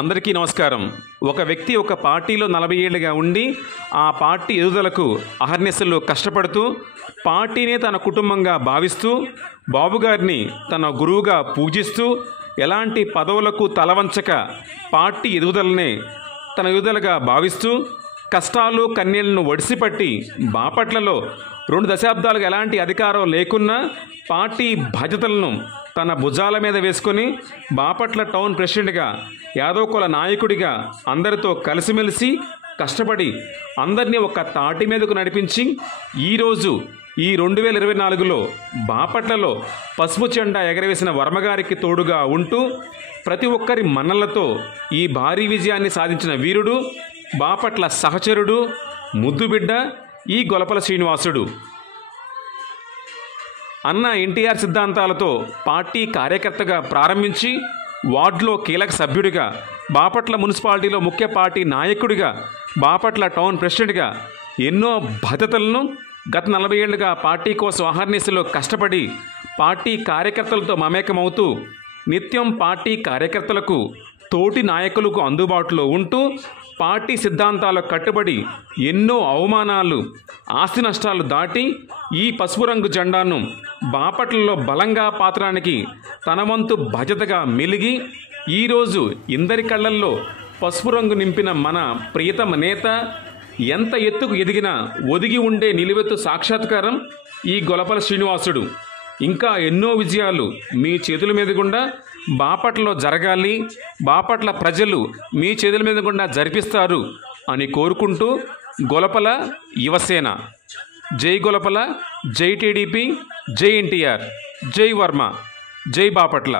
అందరికీ నమస్కారం. ఒక వ్యక్తి ఒక పార్టీలో 40 ఏళ్లుగా ఉండి ఆ పార్టీ ఎదుగుదలకు అహర్నిశలు కష్టపడుతూ పార్టీనే తన కుటుంబంగా భావిస్తూ బాబుగారిని తన గురువుగా పూజిస్తూ ఎలాంటి పదవులకు తలవంచక పార్టీ ఎదుగుదలనే తన ఎదుగుదలగా భావిస్తూ కష్టాలు కన్నీళ్లను ఒడిసిపట్టి బాపట్లలో 2 దశాబ్దాలుగా ఎలాంటి అధికారం లేకున్నా పార్టీ బాధ్యతలను తన భుజాల మీద వేసుకొని బాపట్ల టౌన్ ప్రెసిడెంట్గా యాదవ్ కుల నాయకుడిగా అందరితో కలిసిమెలిసి కష్టపడి అందరినీ ఒక తాటి మీదకు నడిపించి ఈరోజు ఈ 2024లో బాపట్లలో పసుపు జెండా ఎగరవేసిన వర్మగారికి తోడుగా ఉంటూ ప్రతి ఒక్కరి మన్నలతో ఈ భారీ విజయాన్ని సాధించిన వీరుడు బాపట్ల సహచరుడు ముద్దుబిడ్డ ఈ గొలపల శ్రీనివాసుడు. అన్న ఎన్టీఆర్ సిద్ధాంతాలతో పార్టీ కార్యకర్తగా ప్రారంభించి వార్డులో కీలక సభ్యుడిగా, బాపట్ల మున్సిపాలిటీలో ముఖ్య పార్టీ నాయకుడిగా, బాపట్ల టౌన్ ప్రెసిడెంట్గా ఎన్నో బాధ్యతలను గత 40 ఏళ్లుగా పార్టీ కోసం అహర్నిశలో కష్టపడి పార్టీ కార్యకర్తలతో మమేకమవుతూ నిత్యం పార్టీ కార్యకర్తలకు తోటి నాయకులకు అందుబాటులో ఉంటూ పార్టీ సిద్ధాంతాలకు కట్టుబడి ఎన్నో అవమానాలు ఆస్తి నష్టాలు దాటి ఈ పసుపు రంగు జెండాను బాపట్లలో బలంగా పాత్రానికి తన వంతు బాధ్యతగా మెలిగి ఈరోజు ఇందరి కళ్ళల్లో పసుపు రంగు నింపిన మన ప్రియతమ నేత ఎంత ఎత్తుకు ఎదిగినా ఒదిగి ఉండే నిలువెత్తు సాక్షాత్కారం ఈ గొలపల శ్రీనివాసుడు. ఇంకా ఎన్నో విజయాలు మీ చేతుల మీద గుండా బాపట్లలో జరగాలి, బాపట్ల ప్రజలు మీ చేతుల మీద గుండా జరిపిస్తారు అని కోరుకుంటూ గొలపల యువసేన. జై గొలపల, జై టీడీపీ, జై ఎన్టీఆర్, జై వర్మ, జై బాపట్ల.